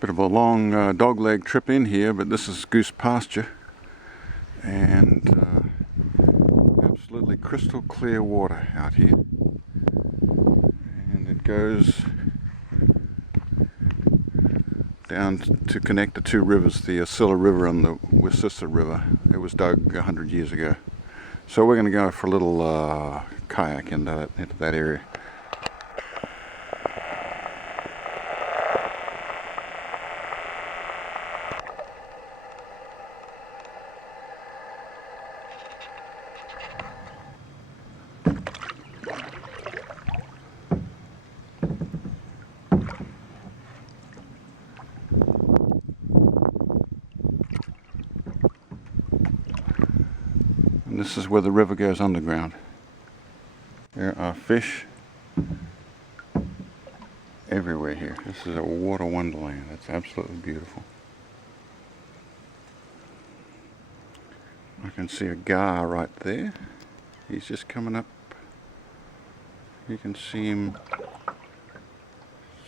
Bit of a long dogleg trip in here, but this is Goose Pasture, and absolutely crystal clear water out here, and it goes down to connect the two rivers, the Wacissa River and the Wacissa River. It was dug 100 years ago. So we're going to go for a little kayak into that area. This is where the river goes underground. There are fish everywhere here. This is a water wonderland. It's absolutely beautiful. I can see a gar right there. He's just coming up. You can see him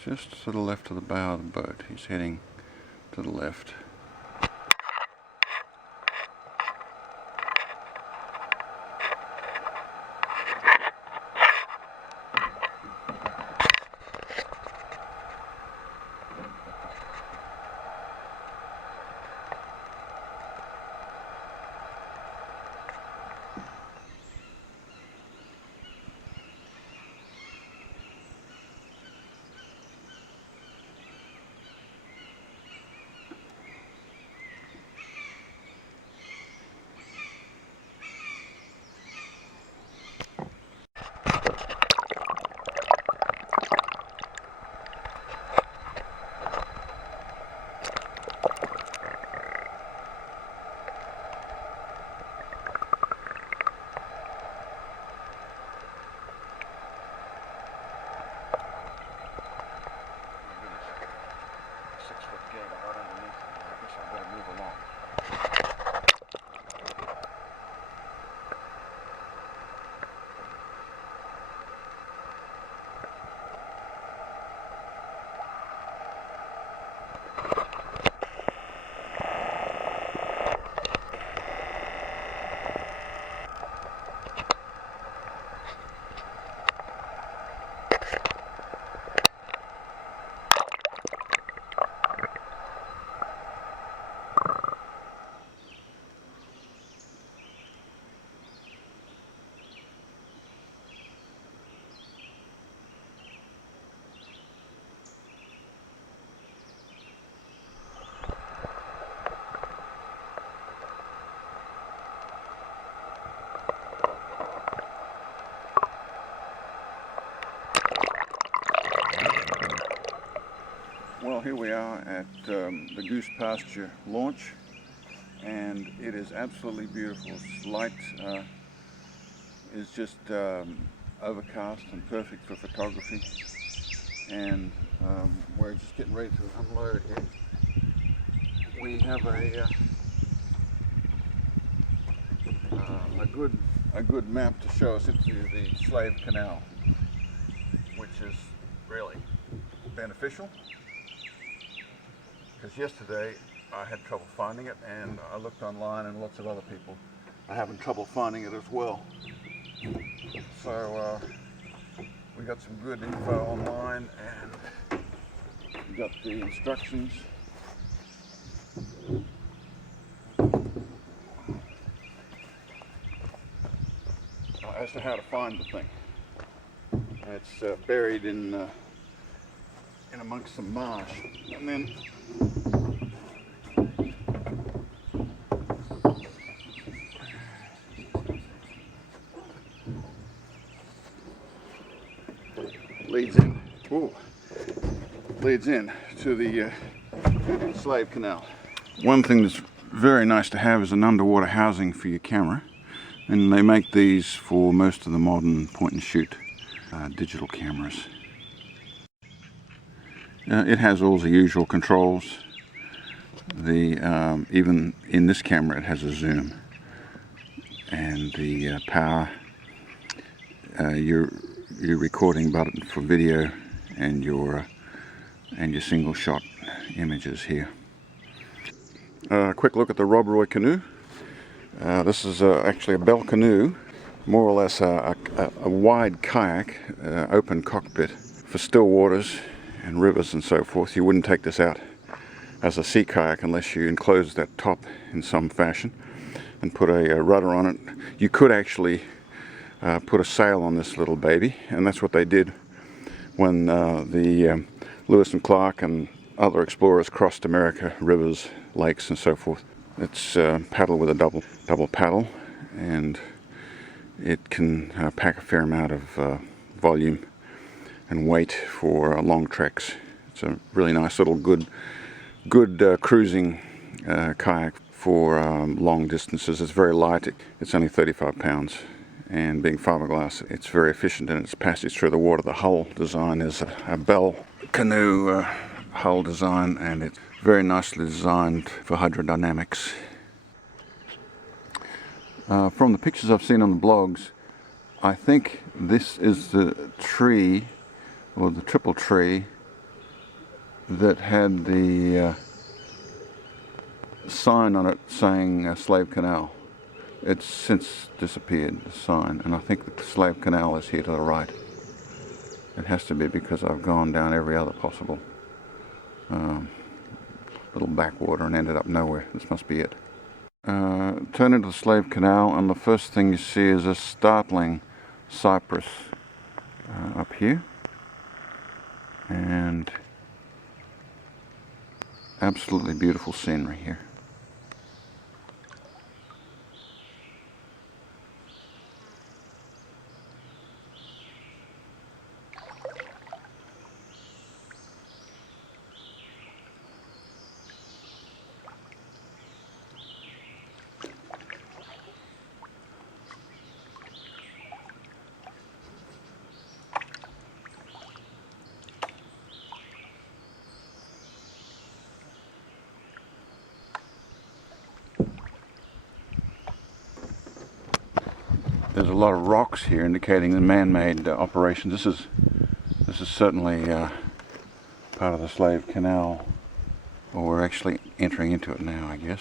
just to the left of the bow of the boat. He's heading to the left. Well, here we are at the Goose Pasture launch, and it is absolutely beautiful. This light is just overcast and perfect for photography, and we're just getting ready to unload here. We have a good map to show us into the Slave Canal, which is really beneficial. Because yesterday I had trouble finding it, and I looked online, and lots of other people are having trouble finding it as well. So we got some good info online, and we got the instructions. As to how to find the thing. It's buried in amongst some marsh, and then leads in to the Slave Canal. One thing that's very nice to have is an underwater housing for your camera, and they make these for most of the modern point and shoot digital cameras. It has all the usual controls. Even in this camera it has a zoom, and the power, your recording button for video, and your single shot images here. Quick look at the Rob Roy canoe. This is actually a bell canoe, more or less a wide kayak, open cockpit for still waters and rivers and so forth. You wouldn't take this out as a sea kayak unless you enclose that top in some fashion and put a rudder on it. You could actually put a sail on this little baby, and that's what they did when the Lewis and Clark and other explorers crossed America, rivers, lakes and so forth. It's paddled with a double paddle, and it can pack a fair amount of volume and weight for long treks. It's a really nice little good cruising kayak for long distances. It's very light. It's only 35 pounds, and being fiberglass, it's very efficient in its passage through the water. The hull design is a bell canoe hull design, and it's very nicely designed for hydrodynamics. From the pictures I've seen on the blogs, I think this is the tree, or the triple tree, that had the sign on it saying Slave Canal. It's since disappeared, the sign, and I think the Slave Canal is here to the right. It has to be, because I've gone down every other possible little backwater and ended up nowhere. This must be it. Turn into the Slave Canal, and the first thing you see is a startling cypress up here, and absolutely beautiful scenery here. There's a lot of rocks here indicating the man-made operation. This is certainly part of the Slave Canal, or we're actually entering into it now, I guess.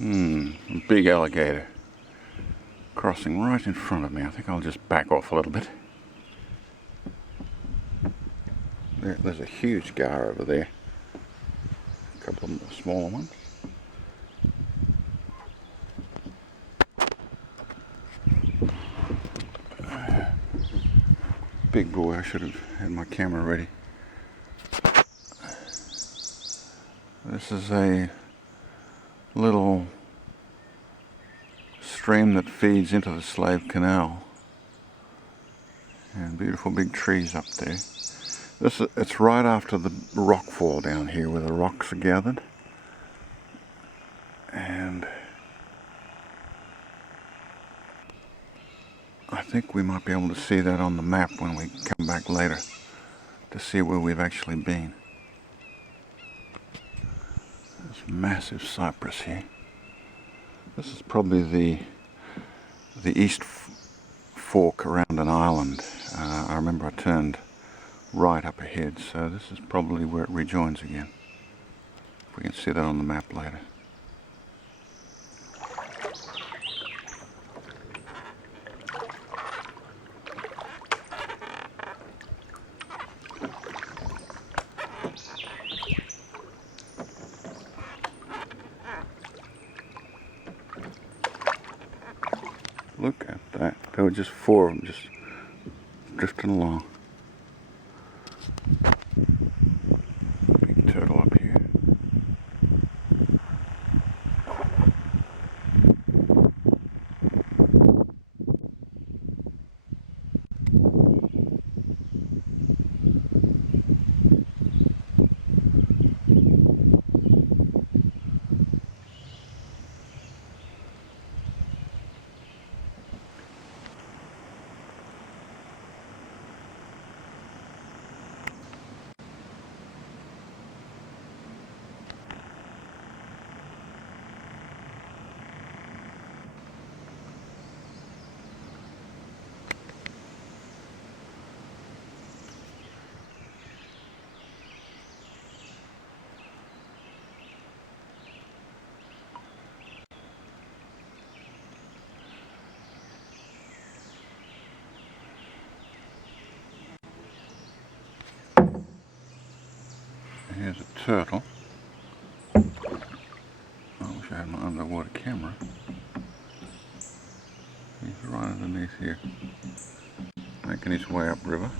A big alligator crossing right in front of me. I think I'll just back off a little bit. There's a huge gar over there. A couple of smaller ones. Big boy, I should have had my camera ready. This is a little stream that feeds into the Slave Canal, and beautiful big trees up there. It's right after the rock fall down here where the rocks are gathered, and I think we might be able to see that on the map when we come back later to see where we've actually been. There's massive cypress here. This is probably the east fork around an island. I remember I turned right up ahead, so this is probably where it rejoins again. If we can see that on the map later. Look at that. There were just four of them just drifting along. Here's a turtle. I wish I had my underwater camera. He's right underneath here, making his way upriver.